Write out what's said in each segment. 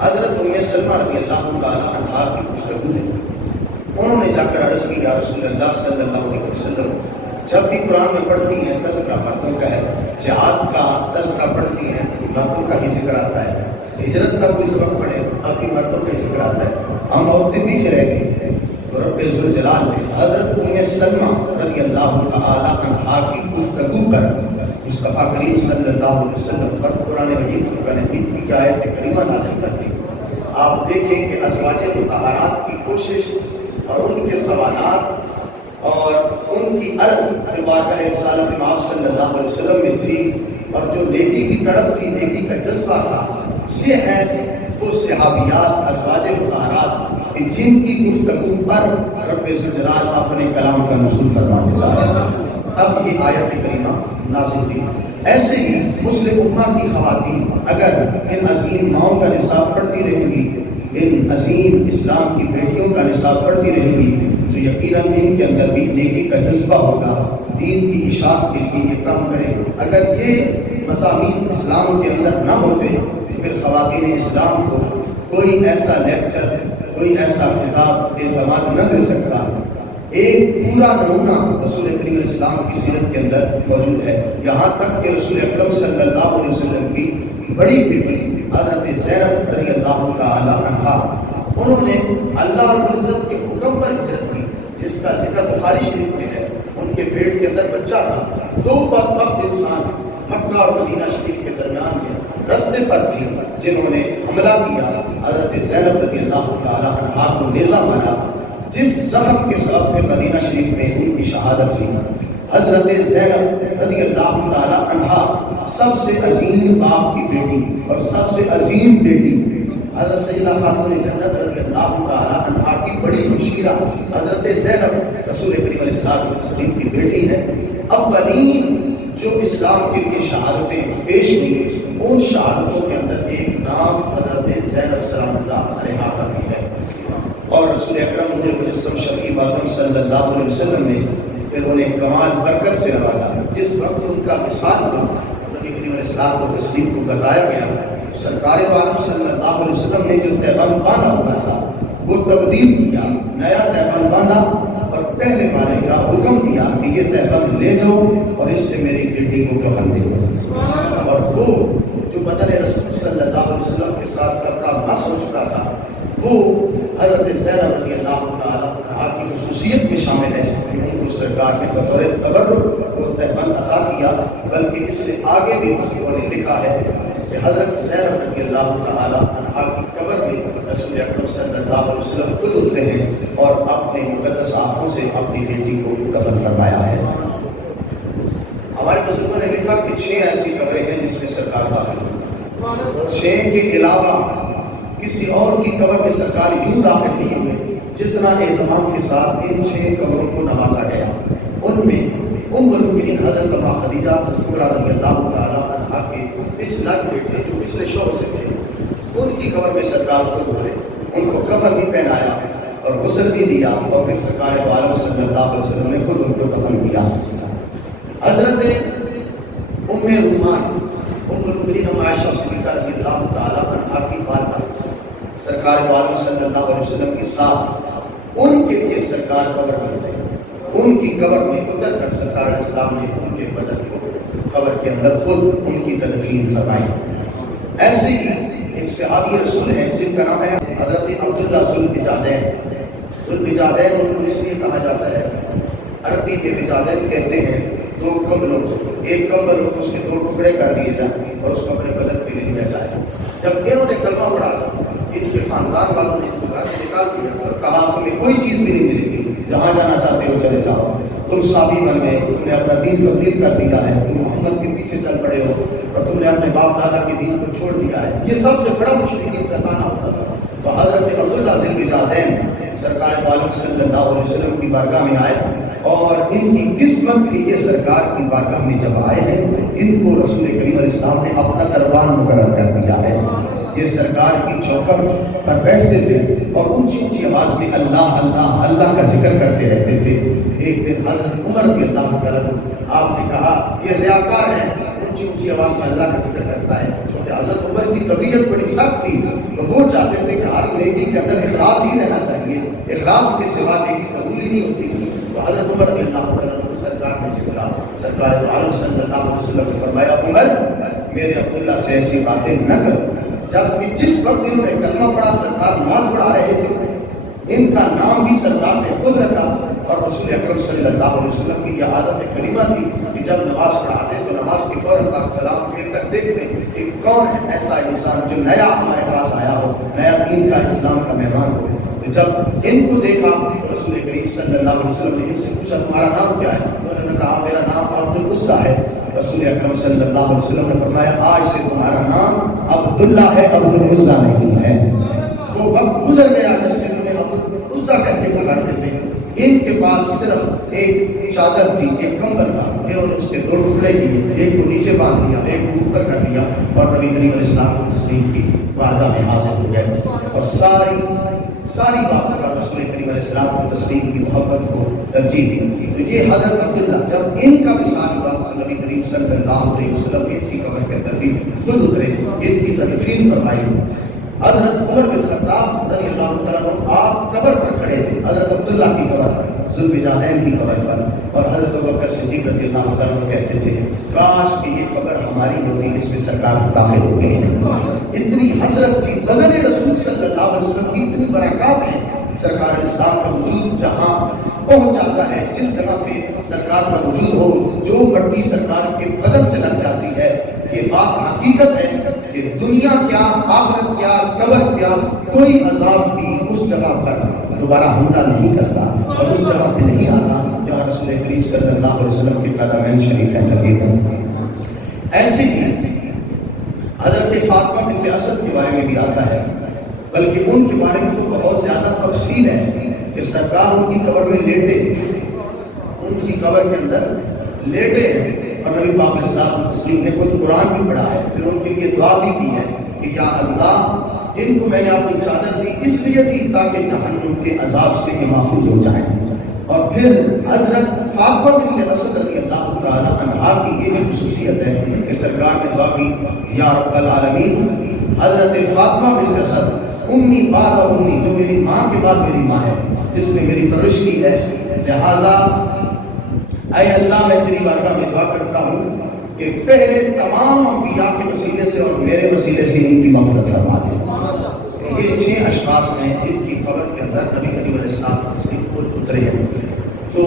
حضرت ام سلمہ رضی اللہ تعالیٰ عنہا کی گفتگو ہے. انہوں نے جا کر عرض کی یا رسول اللہ صلی اللہ علیہ وسلم جب بھی قرآن میں پڑھتی ہیں تذکرہ مردوں کا ہے, جہاد کا تذکرہ پڑھتی ہیں مردوں کا ہی ذکر آتا ہے, ہجرت کا کوئی سبق پڑھے اب بھی مردوں کا ذکر آتا ہے, ہم عورتیں پیچھے رہ گئی. تو رب ذوالجلال نے حضرت ام سلمہ رضی اللہ تعالیٰ عنہا کی گفتگو کر مصطفیٰ کریم صلی اللہ علیہ وسلم پر قرآن مجید فرقان حمید کی آیت کریمہ نازل کر دی. آپ دیکھیں کہ ازواج مطہرات کی کوشش اور ان کے سوالات اور ان کی عرض بارگاہ رسالت امام صلی اللہ علیہ وسلم میں تھی, اور جو نیکی کی تڑپ تھی, نیکی کا جذبہ تھا, یہ ہے وہ صحابیات ازواج مطہرات کہ جن کی گفتگو پر رب ذوالجلال اپنے کلام کا نزول فرمانے جا رہا ہے. اب یہ آیت کریمہ نازل ہوئی. ایسے ہی مسلم امہ کی خواتین اگر ان عظیم ماؤں کا نصاب پڑھتی رہیں گی, ان عظیم اسلام کی بیٹیوں کا نصاب پڑھتی رہیں گی, تو یقیناً ان کے اندر بھی نیکی کا جذبہ ہوگا, دین کی اشاعت کے لیے یہ کام کرے. اگر یہ مضامین اسلام کے اندر نہ ہوتے پھر خواتین اسلام کو کوئی ایسا لیکچر, کوئی ایسا خطاب اعتماد نہ دے سکتا. ایک پورا نمونہ رسول کریم علیہ السلام کی سیرت کے اندر موجود ہے, یہاں تک کہ رسول اکرم صلی اللہ علیہ وسلم کی بڑی بیٹی حضرت زینب رضی اللہ تعالی عنہا, انہوں نے اللہ رب العزت کے حکم پر ہجرت کی, جس کا ذکر بخاری شریف میں ہے. ان کے پیٹ کے اندر بچہ تھا. دو بدبخت انسان مکہ اور مدینہ شریف کے درمیان کے رستے پر تھے جنہوں نے حملہ کیا. حضرت زینب رضی اللہ تعالی عنہا کو نیزہ مارا, جس زخم کے سبب میں مدینہ شریف میں ان کی شہادت ہوئی. حضرت زینب رضی اللہ تعالی عنہا سب سے عظیم باپ کی بیٹی اور سب سے عظیم بیٹی حضرت سیدہ خاتون جنت رضی اللہ تعالی عنہا کی بڑی مشیرہ حضرت زینب رسول کریم علیہ الصلوۃ والتسلیم کی بیٹی ہے. اولین جو اسلام کے لیے شہادتیں پیش ہوئی, ان شہادتوں کے اندر ایک نام حضرت زینب سلام اللہ علیہا کا بھی ہے. اور رسول اکرم مجسم شفیع اعظم صلی اللہ علیہ وسلم نے پھر انہیں کمال برکت سے نوازا. جس وقت ان کا وصال ہوا, نبی کریم علیہ السلام کو تسلیم کو بتایا گیا, سرکار عالم صلی اللہ علیہ وسلم نے جو تہبند باندھا ہوا تھا وہ تبدیل کیا, نیا تہبند باندھا اور پہلے والے کا حکم دیا کہ یہ تہبند لے جاؤ اور اس سے میری بیٹی کو کفن دے دو. اور وہ جو بدن رسول صلی اللہ علیہ وسلم کے ساتھ کپڑا مس ہو چکا تھا, وہ حضرت زینب رضی اللہ تعالی عنہا کی خصوصیت میں شامل ہے کہ ان کو سرکار نے بطور تبرک وہ تہبند عطا کیا. بلکہ اس سے آگے بھی انہوں نے لکھا ہے کہ حضرت زینب رضی اللہ تعالی عنہا کی قبر میں رسول اکرم صلی اللہ علیہ وسلم خود اترے ہیں اور اپنے مقدس آنکھوں سے اپنی بیٹی کو کفن فرمایا ہے. ہمارے بزرگوں نے لکھا کہ 6 ایسی قبریں ہیں جس میں سرکار داخل ہوئی. 6 کے علاوہ کسی اور کی قبر میں سرکار یوں داخل نہیں ہوئے جتنا اہتمام کے ساتھ ان 6 قبروں کو نوازا گیا. ان میں ام المؤمنین حضرت خدیجہ کبریٰ رضی اللہ تعالی عنہا کے پچھلا بیٹے جو پچھلے شوہر سے تھے, ان کی قبر میں سرکار خود ہوئے, ان کو کفن بھی پہنایا اور غسل بھی دیا, اور پھر سرکار عالم صلی اللہ علیہ وسلم نے خود ان کو کفن کیا. حضرت ام رومان ام المؤمنین عائشہ صدیقہ رضی اللہ تعالی عنہا کی والدہ سرکار عالم صلی اللہ علیہ وسلم کی ساس, ان کے لیے سرکار قبر بنتے ہیں. ان کی قبر میں اتر کر سرکار علیہ السلام نے ان کے بدن کو قبر کے اندر خود ان کی تدفین فرمائی. ایسے ہی ایک صحابی رسول ہیں جن کا نام ہے حضرت عبداللہ ذوالبجادین. ذوالبجادین ان کو اس لیے کہا جاتا ہے, عربی کے بجادین کہتے ہیں 2 کمبلوں, ایک کمبل ہو تو اس کے 2 ٹکڑے کر دیے جائیں اور اس کو اپنے بدن پہ لے لیا جائے. جب انہوں نے کلمہ پڑھا تھا, ان کے خاندان والوں نے ان کو گھر سے نکال دیا اور کہا تمہیں کوئی چیز بھی نہیں ملے گی, جہاں جانا چاہتے ہو چلے جاؤ, تم صحابی بن گئے, تم نے اپنا دین تبدیل کر دیا ہے, تم محمد کے پیچھے چل پڑے ہو اور تم نے اپنے باپ دادا کے دین کو چھوڑ دیا ہے. یہ سب سے بڑا مشرکین کا تانا ہوتا تھا. تو حضرت عبداللہ ذوالبجادین سرکار عالم صلی اللہ علیہ وسلم کی بارگاہ میں آئے, اور ان کی قسمت کے لیے سرکار کی بارگاہ میں جب آئے ہیں, ان کو رسول کریم علیہ السلام نے اپنا دربار مقرر کر دیا ہے. یہ سرکار کی چوکٹ پر بیٹھتے تھے اور اونچی اونچی آواز میں اللہ اللہ اللہ کا ذکر کرتے رہتے تھے. ایک دن حضرت عمر رضی اللہ عنہ آپ نے کہا یہ ریاکار ہے, اونچی اونچی آواز میں اللہ کا ذکر کرتا ہے, چھوٹے حضرت عمر کی طبیعت بڑی سخت تھی، تو وہ چاہتے تھے کہ ہر نیکی کے اندر اخلاص ہی رہنا چاہیے، اخلاص کے سوا نیکی قبول ہی نہیں ہوتی۔ تو حضرت عمر رضی اللہ عنہ سرکار نے جبرا سرکار دو عالم صلی اللہ علیہ وسلم نے فرمایا عمر میرے عبداللہ سے ایسی باتیں نہ کرو، جبکہ جس وقت انہوں نے کلمہ پڑھا سرکار نماز پڑھا رہے تھے، ان کا نام بھی سرکار نے خود رکھا، اور رسول اکرم صلی اللہ علیہ وسلم کی یہ عادت کریمہ تھی کہ جب نماز پڑھاتے تو نماز کے فوراً بعد سلام پھیر کر دیکھتے کہ کون ہے ایسا انسان جو نیا ہمارے پاس آیا ہو، نیا دین کا اسلام کا مہمان ہو۔ تو جب ان کو دیکھا تو رسول کریم صلی اللہ علیہ وسلم نے ان سے پوچھا تمہارا نام کیا ہے؟ انہوں نے کہا میرا نام عبد العزیٰ ہے۔ رسول اکرم صلی اللہ علیہ وسلم نے فرمایا آج سے تمہارا نام عبداللہ ہے، عبد العزیٰ نہیں ہے۔ وہ وقت گزر گیا جس میں انہوں نے عبد العزیٰ کہتے پکارتے تھے۔ ان کے پاس صرف ایک چادر تھی، ایک کمبل تھا، انہوں نے اس کے دو ٹکڑے کیے، ایک کو نیچے باندھ دیا، ایک کو اوپر کر دیا، اور نبی کریم علیہ السلام کو تسلیم کی، بارگاہ میں حاضر ہو گئے، اور ساری بات کا رسول کریم علیہ السلام کو تسلیم کی، محبت کو ترجیح دی۔ تو یہ حضرت عبداللہ جب ان کا وصال ہوا تو نبی کریم صلی اللہ علیہ وسلم ان کی قبر کے اندر بھی خود اترے، ان کی تدفین فرمائی۔ حضرت عمر بن خطاب رضی اللہ تعالیٰ عنہ آپ قبر پر کھڑے تھے، حضرت عبداللہ کی قبر پر، ذوالفجارین کی قبر پر، اور حضرت ابوبکر صدیق رضی اللہ تعالیٰ عنہ کہتے تھے کاش کہ یہ قبر ہماری ہوتی، اس میں سرکار داخل ہو گئے ہیں۔ اتنی حسرت تھی، بدن رسول صلی اللہ علیہ وسلم کی اتنی برکات ہے، سرکار اسلام کا وجود جہاں پہنچ جاتا ہے، جس جگہ پہ سرکار کا وجود ہو، جو مٹی سرکار کے بدن سے لگ جاتی ہے، یہ بات حقیقت ہے کہ دنیا کیا، آخرت کیا، قبر کیا، کوئی عذاب بھی اس جگہ پر دوبارہ حملہ نہیں کرتا، اور اس جگہ پہ نہیں آتا جہاں رسول کریم صلی اللہ علیہ وسلم کے قدمین شریف ہیں لگے ہوئے۔ ایسے ہی حضرت فاطمہ بنت اسد کے بارے میں بھی آتا ہے، بلکہ ان کے بارے میں تو بہت زیادہ تفصیل ہے کہ سرکار ان کی قبر میں لیٹے، ان کی قبر کے اندر لیٹے، اور نبی پاک صلی اللہ علیہ وسلم نے خود قرآن بھی پڑھا ہے، پھر ان کے لیے دعا بھی کی ہے کہ یا اللہ ان کو میں نے اپنی چادر دی اس لیے دی تاکہ جہنم کے عذاب سے یہ محفوظ ہو جائیں۔ اور پھر حضرت فاطمہ بنت اسد رضی اللہ تعالیٰ عنہا کی یہ بھی خصوصیت ہے کہ سرکار نے دعا کی یا رب العالمین حضرت فاطمہ بنت اسد امی بعد امی، جو میری ماں کے بعد میری ماں ہے، جس نے میری پرورش کی ہے، لہٰذا اے اللہ میں تیری بارگاہ میں دعا کرتا ہوں کہ پہلے تمام انبیاء کے وسیلے سے اور میرے وسیلے سے ان کی مغفرت فرما دے۔ یہ 6 اشخاص ہیں جن کی قبر کے اندر نبی کریم علیہ السلام خود اترے ہیں۔ تو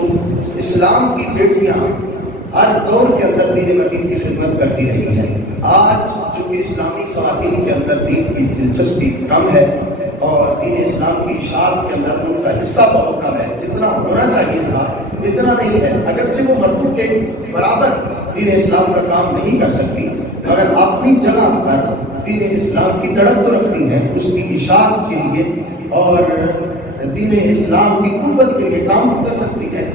اسلام کی بیٹیاں ہر دور کے اندر دین مدین کی خدمت کرتی رہی ہیں۔ آج جو کہ اسلامی خواتین کے اندر دین کی دلچسپی کم ہے، اور دین اسلام کی اشاعت کے اندر ان کا حصہ بہت کم ہے، جتنا ہونا چاہیے تھا اتنا نہیں ہے، اگرچہ وہ مردوں کے برابر دین اسلام کا کام نہیں کر سکتی، مگر اپنی جگہ پر دین اسلام کی تڑپ تو رکھتی ہیں، اس کی اشاعت کے لیے اور دین اسلام کی قوت کے لیے کام کر سکتی ہے۔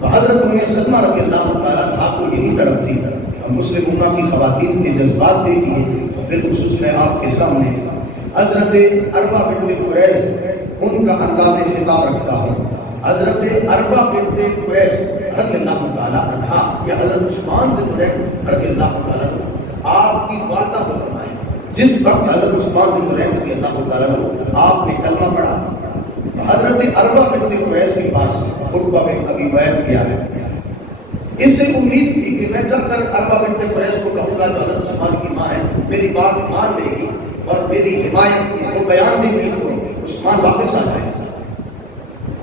تو حضرت ام سلمہ رضی اللہ تعالیٰ عنہا کو یہی تڑپ تھی۔ مسلم امہ کی خواتین کے جذبات دیکھیے، بالخصوص میں آپ کے سامنے حضرت اربا بنت قریش ان کا انداز خطاب رکھتا ہوں۔ حضرت اربا بنت قریش رضی اللہ تعالیٰ عنہا یا حضرت عثمان سے قریش رضی اللہ تعالیٰ عنہ آپ کی والدہ کو فرمائے، جس وقت حضرت عثمان سے قریش رضی اللہ تعالیٰ عنہ آپ نے کلمہ پڑھا، حضرت اربا بنت قریش کے پاس عقبہ بن ابی معیط گیا ہے، اس سے امید تھی کہ میں جب تک اربا بنت قریش کو کہوں گا تو حضرت عثمان کی ماں ہے، میری بات مان لے گی اور میری حمایت کی وہ بیان دے گی تو عثمان واپس آ جائے گا۔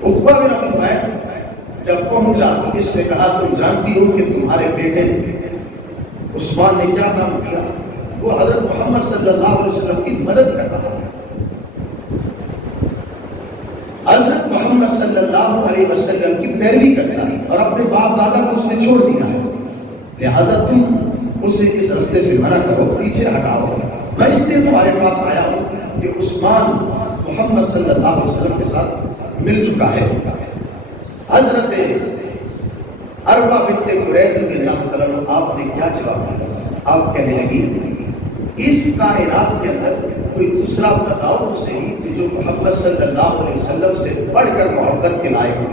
عقبہ بن ابی معیط جب پہنچا تو اس نے کہا تم جانتی ہو کہ تمہارے بیٹے عثمان نے کیا کام کیا؟ وہ حضرت محمد صلی اللہ علیہ وسلم کی مدد کر رہا ہے، حضرت محمد صلی اللہ علیہ وسلم کی پیروی کرتا ہے، اور اپنے باپ دادا کو اس نے چھوڑ دیا ہے، لہذا تم اسے اس راستے سے منع کرو، پیچھے ہٹاؤ۔ میں اس لیے تمہارے پاس آیا ہوں کہ عثمان محمد صلی اللہ علیہ وسلم کے ساتھ مل چکا ہے۔ حضرت اربا بنت قریش رضی اللہ تعالیٰ عنہ آپ نے کیا جواب دیا؟ آپ کہنے لگی اس کائنات کے اندر کوئی دوسرا بتاؤ تو صحیح کہ جو محمد صلی اللہ علیہ وسلم سے بڑھ کر محبت کے لائق ہو۔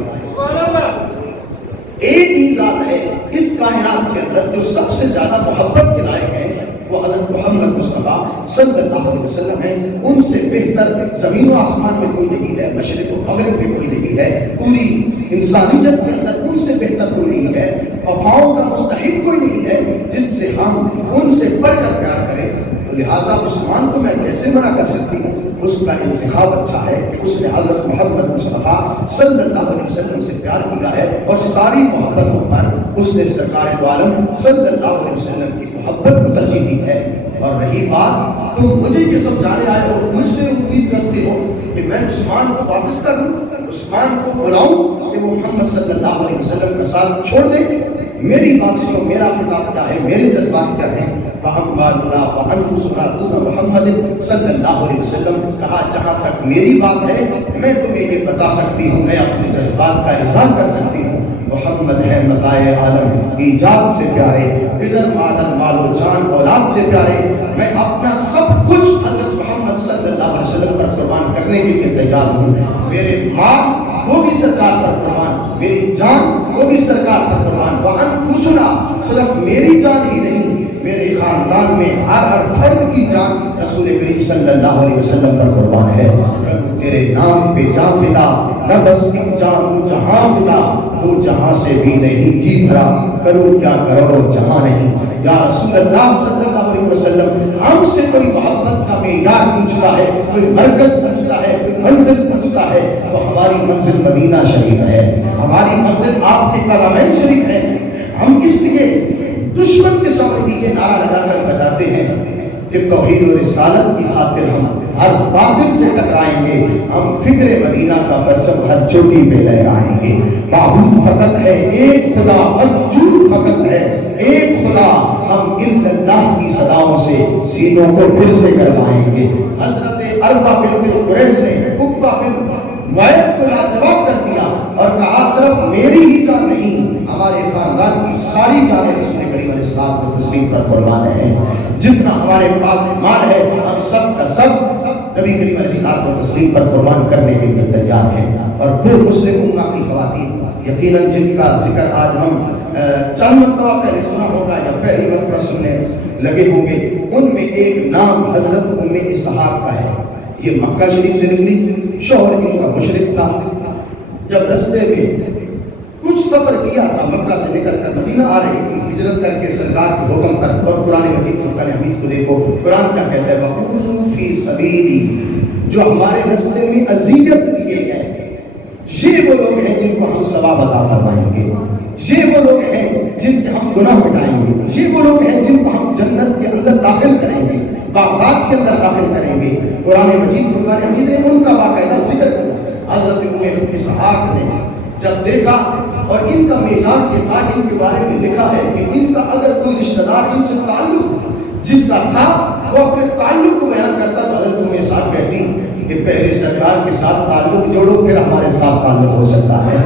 ایک ہی ذات ہے اس کائنات کے اندر جو سب سے زیادہ محبت کے لائق ہے، وہ حضرت محمد مصطفیٰ صلی اللہ علیہ وسلم ہیں. ان سے بہتر زمین و آسمان میں کوئی نہیں ہے, مشرق و مغرب میں کوئی نہیں ہے, پوری انسانیت کے اندر ان سے بہتر کوئی نہیں ہے, وفاؤں کا مستحق کوئی نہیں ہے جس سے ہم ان سے بڑھ کر پیار کریں. تو لہٰذا عثمان کو میں کیسے منع کر سکتی ہوں؟ اس کا انتخاب اچھا ہے کہ اس نے حضرت محمد مصطفیٰ صلی اللہ علیہ وسلم سے پیار کیا ہے اور ساری محبتوں پر اس نے سرکار دو عالم صلی اللہ علیہ وسلم کی محبت کو ترجیح دی ہے. اور رہی بات تم مجھے یہ سمجھانے آئے ہو, مجھ سے امید کرتے ہو کہ میں عثمان کو واپس کر دوں, عثمان کو بلاؤں کہ وہ محمد صلی اللہ علیہ وسلم کا ساتھ چھوڑ دے. میری بات سنو, میرا خطاب کیا ہے, میرے جذبات کیا ہیں. محمد صلی اللہ علیہ وسلم کہا جہاں تک میری بات ہے میں تمہیں یہ بتا سکتی ہوں, میں اپنے جذبات کا اظہار کر سکتی ہوں. محمد ہے متاع عالم, ایجاد سے پیارے, بدر معدن مال و جان اولاد سے پیارے. میں اپنا سب کچھ حضرت محمد صلی اللہ علیہ وسلم پر قربان کرنے کے لیے تیار ہوں. میرے مال وہ بھی سرکار پر قربان, میری جان وہ بھی سرکار پر قربان. وانفسنا, صرف میری جان ہی نہیں, میرے خاندان میں ہر فرد کی جان رسول کریم صلی اللہ علیہ وسلم پر قربان ہے. تیرے نام پہ جان فدا, نہ بس جان جہاں فدا, تو جہاں سے بھی نہیں جی بھرا, کرو کیا کروڑوں جہاں نہیں. یا رسول اللہ صلی اللہ علیہ وسلم, ہم سے کوئی محبت کا معیار پوچھتا ہے, کوئی مرکز پوچھتا ہے, کوئی منزل پوچھتا ہے, تو ہماری منزل مدینہ شریف ہے, ہماری منزل آپ کے قدمین شریف ہے. ہم اس لیے دشمن کے سامنے یہ نعرہ لگا کر بتاتے ہیں کہ توحید و رسالت کی خاطر ہم ہر باطل سے ٹکرائیں گے, ہم فکر مدینہ کا پرچم ہر چوٹی پہ لہرائیں گے. معبود فقط ہے ایک خدا, مسجود فقط ہے ایک خدا, ہم اللہ کی صداؤں سے سینوں کو پھر سے کروائیں گے. حضرت اربع بنت قریش نے عقبہ بن معیط کو لاجواب کر دیا اور کہا صرف میری ہی جان نہیں, ہمارے خاندان کی ساری جانیں رسول کریم علیہ السلام کی تسلیم پر قربان ہیں. جتنا ہمارے پاس مال ہے ہم سب کا سب نبی کریم علیہ السلام کو تسلیم پر قربان کرنے کے لیے تیار ہیں. اور پھر مسلم امہ کی خواتین, یقیناً جن کا ذکر آج ہم چند مرتبہ پہلے سنا ہوگا یا پہلی مرتبہ سننے لگے ہوں گے, ان میں ایک نام حضرت ام اسحاق کا ہے. یہ مکہ شریف سے نکلی, شوہر ان کا مشرک تھا. جب رستے میں کچھ سفر کیا تھا, مکہ سے نکل کر مدینہ آ رہی تھی ہجرت کر کے سرکار کے حکم پر. اور قرآن مجید فرقان حمید کو دیکھو, قرآن کیا کہتا ہے, وَقُولُوا فِي سَبِيلِي, جو ہمارے رستے میں اذیت دیے گئے, یہ وہ لوگ ہیں جن کو ہم ثواب عطا فرمائیں گے, یہ وہ لوگ ہیں جن کے ہم گناہ مٹائیں گے, یہ وہ لوگ ہیں جن کو ہم جنت کے اندر داخل کریں گے, باغات کے اندر داخل کریں گے. قرآن مجید فرقان حمید نے ان کا باقاعدہ ذکر کیا. حضرت ام اسحاق نے جب دیکھا, اور ان کا معیار کے تھا, ان کے بارے میں لکھا ہے کہ ان کا اگر کوئی رشتہ دار ان سے تعلق جس کا تھا وہ اپنے تعلق کو بیان کرتا, تو حضرت ام اسحاق کہتی کہ پہلے سرکار کے ساتھ تعلق جوڑو, پھر ہمارے ساتھ تعلق ہو سکتا ہے.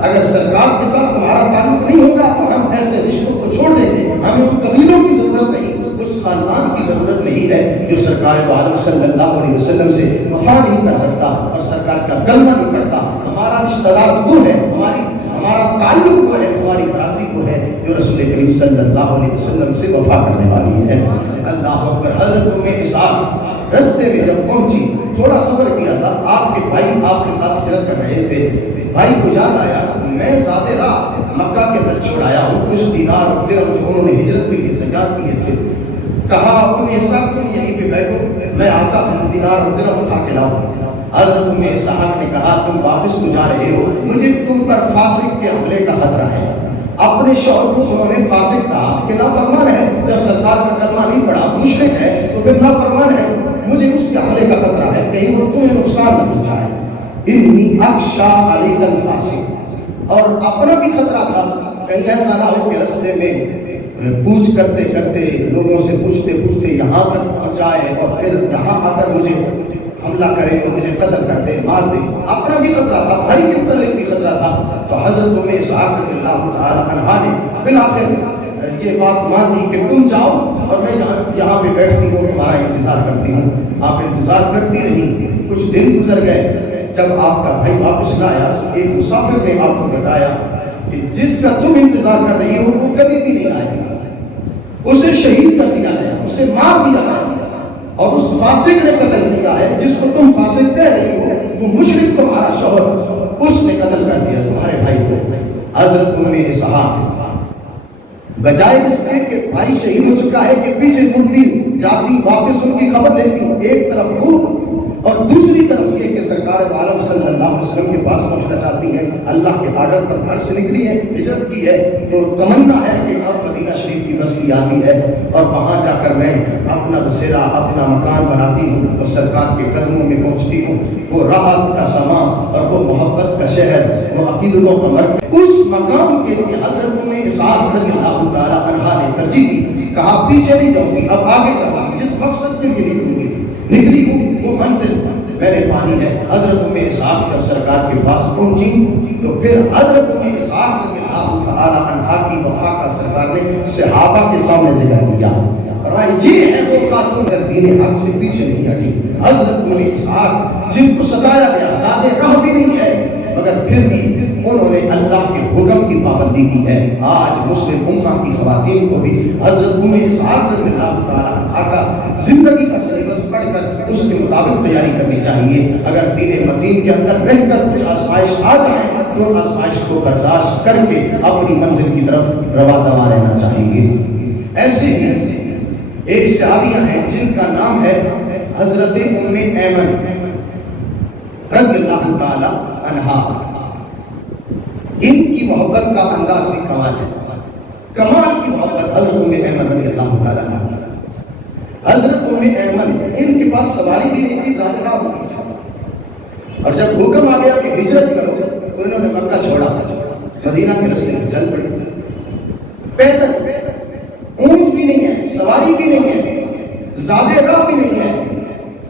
اگر سرکار کے ساتھ تمہارا تعلق نہیں ہوگا تو ہم ایسے رشتوں کو چھوڑ دیں گے. ہمیں ان قبیلوں کی ضرورت نہیں, اس خاندان کی ضرورت نہیں ہے جو سرکار دو عالم صلی اللہ علیہ وسلم سے وفا نہیں کر سکتا اور سرکار کا کلمہ نہیں پڑھتا. ہمارا رشتہ دار وہ ہے, ہمارا تعلق وہ ہے, ہماری برادری وہ ہے جو رسول کریم صلی اللہ علیہ وسلم سے وفا کرنے والی ہے. اللہ اکبر. حضرت ام اسحاق رستے میں جب پہنچی, تھوڑا سفر کیا تھا, آپ کے بھائی آپ کے ساتھ ہجرت کر رہے تھے. بھائی کو یاد آیا میں زیادہ راہ مکہ کے اندر چھوڑ آیا ہوں, کچھ دینار درہم جو انہوں نے ہجرت کے لیے تیار کیے تھے. کہا ام اسحاق تم یہیں پہ بیٹھو, میں آتا ہوں دینار درہم اٹھا کے لاؤں. حضرت ام اسحاق نے کہا تم واپس کو جا رہے ہو, مجھے تم پر فاسق کے حملے کا خطرہ ہے. اپنے شوہر کو انہوں نے فاسق کہا کہ نافرمان ہے, جب سرکار کا کلمہ نہیں پڑھا, مشرک ہے, تو پھر نافرمان ہے, مجھے اس کے حملے کا خطرہ ہے, کہیں وہ تمہیں نقصان نہ پہنچائے. انی اخشی علیک الفاسق. اور اپنا بھی خطرہ تھا, کہیں ایسا نہ ہو کہ رستے میں پوچھ کرتے کرتے لوگوں سے پوچھتے پوچھتے یہاں تک پہنچ جائے اور پھر یہاں آ کر مجھے حملہ کرے, مجھے قتل کر دے, مار دے. اپنا بھی خطرہ تھا, بھائی کے متعلق بھی خطرہ تھا. تو حضرت ام اسحاق رضی اللہ تعالی عنہا نے بالآخر یہ بات مان لی کہ تم جاؤ اور میں یہاں پہ بیٹھتی ہوں, تمہارا انتظار کرتی ہوں. آپ انتظار کرتی رہی, کچھ دن گزر گئے. جب آپ کا بھائی واپس نہ آیا تو ایک مسافر نے آپ کو بتایا کہ جس کا تم انتظار کر رہی ہو وہ کبھی بھی نہیں آئے گا, اسے شہید کر دیا گیا, اس اسے مار دیا ہے، اور اس فاسق نے قتل کیا ہے جس کو تم فاسق کہہ رہی ہو، وہ مشرک تمہارا شوہر، اس نے قتل کر دیا تمہارے بھائی کو۔ حضرت ام اسحاق بجائے اس کے کہ بھائی شہید ہو چکا ہے کہ پیچھے مڑتی جاتی، واپس ان کی خبر لیتی، ایک طرف وہ اور دوسری طرف یہ کہ سرکار عالم صلی اللہ علیہ وسلم کے پاس پہنچنا چاہتی ہے، اللہ کے آرڈر پر گھر سے نکلی ہے، ہجرت کی ہے، تو تمنا ہے کہ اب مدینہ شریف کی بستی آتی ہے اور وہاں جا کر میں اپنا بسیرا، اپنا مکان بناتی ہوں اور سرکار کے قدموں میں پہنچتی ہوں، وہ راحت کا سما اور وہ محبت کا شہر، وہ عقیدتوں کا مرکز، اس مقام کے لیے حضرت ام اسحاق رضی اللہ تعالیٰ عنہا نے ترجیح دی، کہا پیچھے نہیں جاؤں گی، اب آگے جاؤں گی، جس مقصد کے لیے نکلی ہوں وہ منزل میں نے پانی ہے۔ حضرت ام اسحاق جب سرکار کے پاس پہنچی تو پھر حضرت ام اسحاق رضی اللہ تعالیٰ عنہا کی وفا کا سرکار نے صحابہ کے سامنے ذکر کیا، یہ ہے وہ خاتون دین حق سے پیچھے نہیں ہٹی۔ حضرت ام اسحاق جن کو ستایا گیا، ذات راہ بھی نہیں ہے، مگر پھر بھی انہوں نے اللہ کے حکم کی پابندی کی ہے۔ آج مسلم امہ کی خواتین کو بھی حضرت ام اسحاق رضی اللہ تعالیٰ عنہا کا زندگی کا سلیبس پڑھ کر اس کے مطابق تیاری کرنی چاہیے۔ اگر دین متین کے اندر رہ کر کچھ آزمائش آ جائے تو آزمائش کو برداشت کر کے اپنی منزل کی طرف رواں دواں رہنا چاہیے۔ ایسے ہی ایک صحابیہ ہیں جن کا نام ہے حضرت ام ایمن رضی اللہ تعالی عنہا۔ ان کی محبت کا انداز بھی کمال ہے، کمال کی محبت حضرت ام ایمن رضی اللہ تعالی عنہا۔ حضرت ام ایمن ان کے پاس سواری بھی نہیں تھی، ظاہرہ ہوتی تھی، اور جب حکم آ گیا کہ ہجرت کرو تو انہوں نے مکہ چھوڑا، مدینہ کے راستے میں چل پڑی، پیدل، اونٹ بھی نہیں ہے، سواری بھی نہیں ہے، زیادہ راہ بھی نہیں ہے،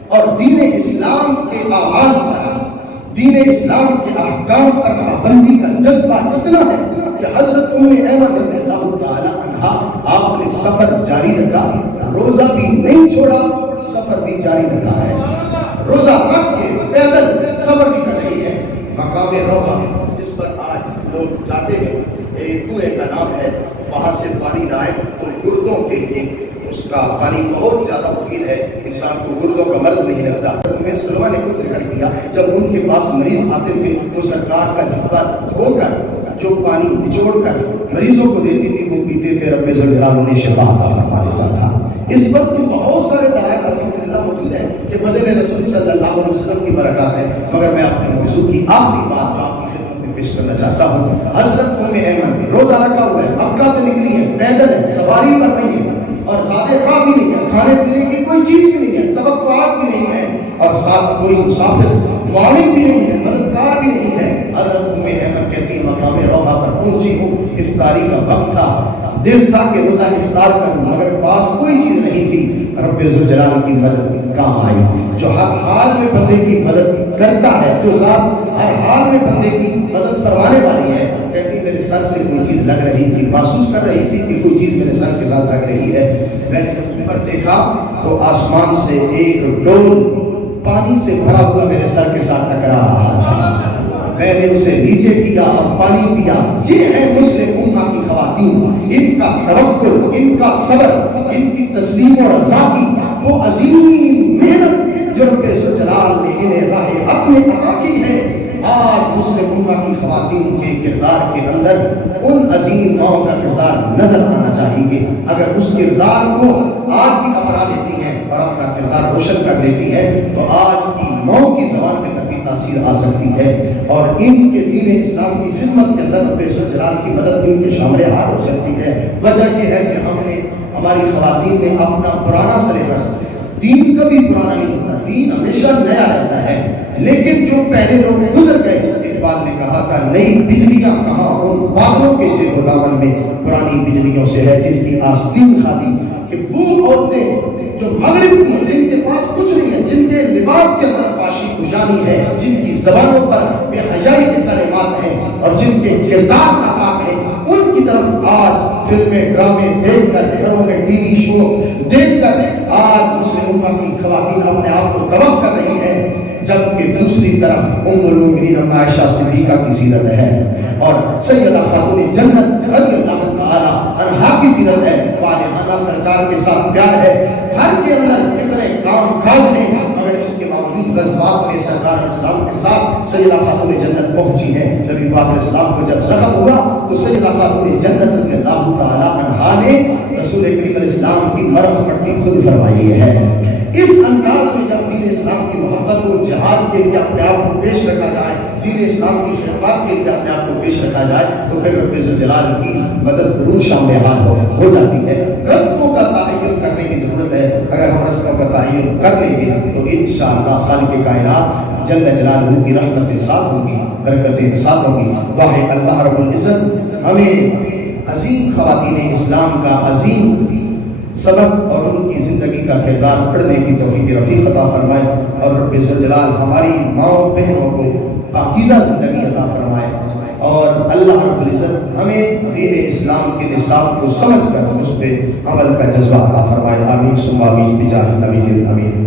اور دین اسلام کے آغاز پر، دین اسلام کے احکام پر پابندی کا جذبہ اتنا ہے کہ حضرت ام ایمن رضی اللہ تعالی عنہا آپ نے سفر جاری رکھا، روزہ بھی نہیں چھوڑا، سفر بھی جاری رکھا ہے، روزہ رکھ کے پیدل سفر بھی کر رہی ہے۔ مقام روضہ جس پر آج لوگ جاتے ہیں، ایک کنویں کا نام ہے، وہاں سے پانی لائے تو گردوں کے لیے اس کا پانی بہت زیادہ مفید ہے، انسان کو گردوں کا مرض نہیں لگتا۔ حضرت سلمہ نے خود ذکر کیا جب ان کے پاس مریض آتے تھے تو سرکار کا جبہ دھو کر جو پانی نچوڑ کر مریضوں کو دیتی تھی وہ پیتے تھے، رب ذوالجلال انہیں شفا عطا فرما دیتا تھا۔ اس وقت کے بہت سارے دلائل الحمدللہ موجود ہیں کہ بدن رسول صلی اللہ علیہ وسلم کی برکات ہے، مگر میں اپنے موضوع کی آخری بات آپ کی خدمت میں پیش کرنا چاہتا ہوں۔ حضرت ام ایمن روزہ رکھا ہوا ہے، مکہ سے نکلی ہے، پیدل ہے، سواری پر نہیں ہے، اور زیادہ راہ بھی نہیں ہے، کھانے پینے کی کوئی چیز بھی نہیں ہے، توقعات بھی نہیں ہے، اور ساتھ کوئی مسافر معاون بھی نہیں ہے، مددگار بھی نہیں ہے۔ حضرت ام ایمن کہتی مقام روضہ پر پہنچی ہوں، افطاری کا وقت تھا، دل تھا کہ روزہ افطار کروں، مگر پاس کوئی چیز نہیں تھی۔ رب ذوالجلال کی مدد کام آئی، جو ہر حال میں بندے کی مدد کرتا ہے، جو ذات ہر حال میں بندے کی مدد فرمانے والی ہے۔ کہتی میرے سر سے کوئی چیز لگ رہی تھی، محسوس کر رہی تھی کہ کوئی چیز میرے سر کے ساتھ لگ رہی ہے، میں نے اوپر دیکھا تو آسمان سے ایک ڈول پانی سے بھرا ہوا میرے سر کے ساتھ ٹکرا رہا تھا، میں نے اسے نیچے کیا اور پانی پیا۔ یہ ہے مسلم امہ کی خواتین، ان کا توکل، ان کا صبر، ان کی تسلیم و رضا کی وہ عظیم محنت جو رب ذوالجلال نے انہیں راہ حق میں عطا کی ہے۔ آج مسلم امہ کی خواتین کے کردار کے اندر ان عظیم ماؤں کا کردار نظر آنا چاہیے۔ اگر اس کردار کو آج بھی اپنا لیتی ہیں اور اپنا کردار روشن کر لیتی ہے تو آج کی ماؤں کی زبان کے تک بھی تاثیر آ سکتی ہے، اور ان کے دین اسلام کی خدمت کے اندر رب ذوالجلال کی مدد ان کے شامل حال ہو سکتی ہے۔ وجہ یہ ہے کہ ہم نے، ہماری خواتین نے اپنا پرانا سلیبس، دین کبھی پرانا نہیں ہوتا، دین ہمیشہ نیا رہتا ہے، لیکن جو پہلے لوگ گزر گئے، اقبال نے کہا تھا نئی بجلیاں کہاں ان بادلوں کے زیر و دامن میں پرانی بجلیوں سے ہے جن کی آستین خالی، کہ وہ عورتیں جو مغرب کی ہیں، جن کے پاس کچھ نہیں ہے، جن کے لباس کے اندر فاشی کشانی ہے، جن کی زبانوں پر بے حیائی کے کلمات ہیں اور جن کے کردار ناپاک ہیں، ان کی طرف آج فلمیں، ڈرامے دیکھ کر، گھروں میں ٹی وی شو دیکھ کر آج مسلم امہ کی خواتین اپنے آپ کو تباہ کر رہی ہیں، جبکہ دوسری طرف ام المؤمنین عائشہ صدیقہ کی سیرت ہے اور سیدہ خاتون جنت رضی اللہ تعالی عنہا کی سیرت ہے، والہانہ سرکار کے ساتھ پیار ہے، گھر کے اندر اتنے کام کاج ہیں، مگر اس کے باوجود غزوات میں سرکار اسلام کے ساتھ سیدہ خاتون جنت پہنچی ہے۔ نبی پاک علیہ السلام کو جب زخم ہوا تو سیدہ خاتون جنت رضی اللہ تعالیٰ عنہا نے رسول کریم علیہ السلام کی مرہم پٹی خود فرمائی ہے۔ اس انداز میں جب دین اسلام کی محبت کو جہاد کے لیے اپنے آپ کو پیش رکھا جائے، دین اسلام کی خدمات کے لیے اپنے آپ کو پیش رکھا جائے، تو پھر رب ذوالجلال کی مدد ضرور شامل حال ہو جاتی ہے۔ رستوں کا تعین کرنے کی ضرورت ہے، اگر ہم رستوں کا تعین کر لیں گے تو انشاءاللہ خالق کائنات جل جلالہ کی رحمتیں ساتھ ہوں گی، برکتیں ساتھ ہوں گی۔ دعا ہے اللہ رب العزت ہمیں عظیم خواتین اسلام کا عظیم سبق اور ان کی زندگی کا کردار پڑھنے کی توفیق رفیق عطا فرمائے، اور رب ذوالجلال ہماری ماؤں بہنوں کو پاکیزہ زندگی عطا فرمائے، اور اللہ رب العزت ہمیں دین اسلام کے نصاب کو سمجھ کر اس پہ عمل کا جذبہ عطا فرمائے۔ آمین ثم آمین بجاہ النبی الامین۔